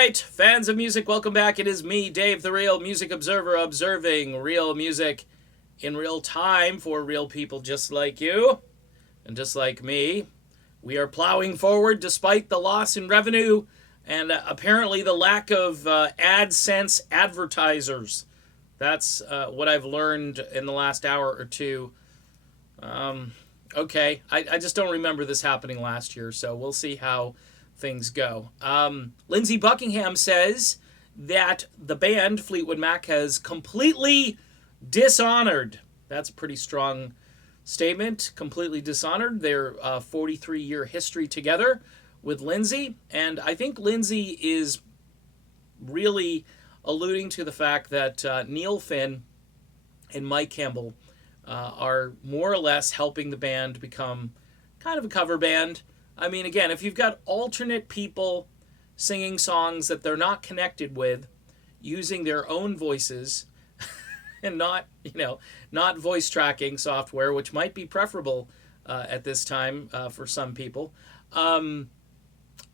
right, fans of music, welcome back. It is me, Dave, the Real Music Observer, observing real music in real time for real people just like you and just like me. We are plowing forward despite the loss in revenue and apparently the lack of AdSense advertisers. That's what I've learned in the last hour or two. Okay, I just don't remember this happening last year, so we'll see how things go. Lindsey Buckingham says that the band Fleetwood Mac has completely dishonored. That's a pretty strong statement. Completely dishonored their 43-year history together with Lindsey. And I think Lindsey is really alluding to the fact that Neil Finn and Mike Campbell are more or less helping the band become kind of a cover band. I mean, again, if you've got alternate people singing songs that they're not connected with, using their own voices, and not voice tracking software, which might be preferable at this time for some people,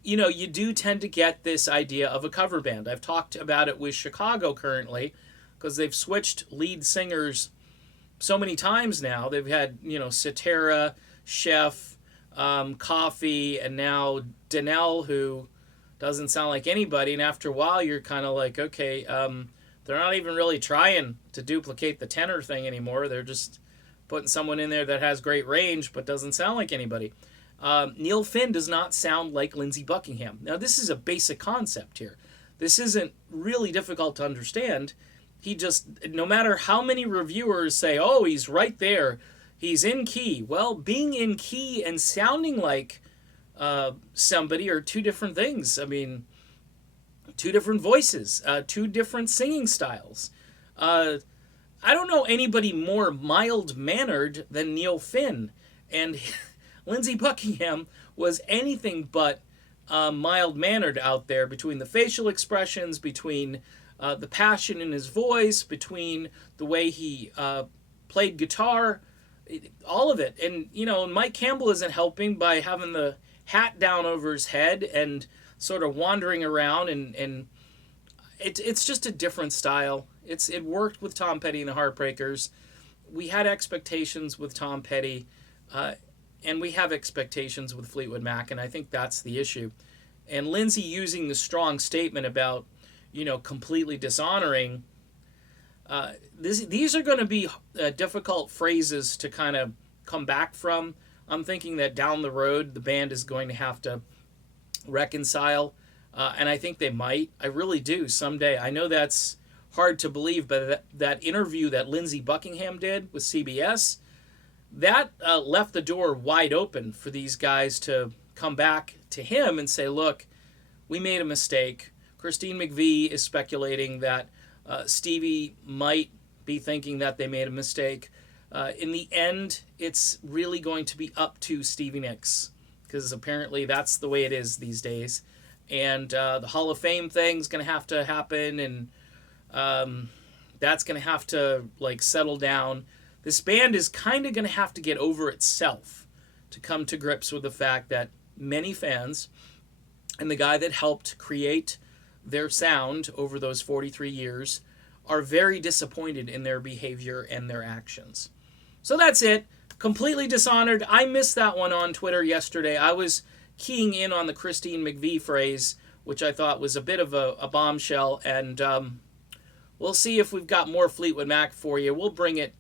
you do tend to get this idea of a cover band. I've talked about it with Chicago currently, because they've switched lead singers so many times now. They've had, Cetera, Chef, Coffee, and now Danelle, who doesn't sound like anybody. And after a while, you're kind of like, okay, they're not even really trying to duplicate the tenor thing anymore. They're just putting someone in there that has great range but doesn't sound like anybody. Neil Finn does not sound like Lindsey Buckingham. Now, this is a basic concept here. This isn't really difficult to understand. He just, no matter how many reviewers say, oh, he's right there, he's in key. Well, being in key and sounding like somebody are two different things. I mean, two different voices, two different singing styles. I don't know anybody more mild-mannered than Neil Finn. And Lindsey Buckingham was anything but mild-mannered out there, between the facial expressions, between the passion in his voice, between the way he played guitar, all of it. And, Mike Campbell isn't helping by having the hat down over his head and sort of wandering around, and it's just a different style. It worked with Tom Petty and the Heartbreakers. We had expectations with Tom Petty, and we have expectations with Fleetwood Mac, and I think that's the issue. And Lindsey using the strong statement about, completely dishonoring, these are going to be difficult phrases to kind of come back from. I'm thinking that down the road, the band is going to have to reconcile, and I think they might. I really do someday. I know that's hard to believe, but that interview that Lindsey Buckingham did with CBS, that left the door wide open for these guys to come back to him and say, look, we made a mistake. Christine McVie is speculating that Stevie might be thinking that they made a mistake. In the end, it's really going to be up to Stevie Nicks, because apparently that's the way it is these days. And the Hall of Fame thing's going to have to happen, and that's going to have to settle down. This band is kind of going to have to get over itself to come to grips with the fact that many fans and the guy that helped create their sound over those 43 years are very disappointed in their behavior and their actions. So that's it. Completely dishonored. I missed that one on Twitter yesterday. I was keying in on the Christine McVie phrase, which I thought was a bit of a bombshell, and we'll see if we've got more Fleetwood Mac for you. We'll bring it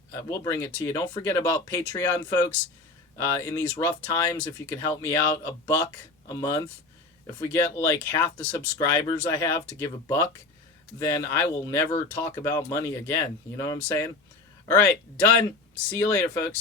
to you. Don't forget about Patreon, folks. In these rough times, if you can help me out, $1 a month. If we get half the subscribers I have to give $1, then I will never talk about money again. You know what I'm saying? All right, done. See you later, folks.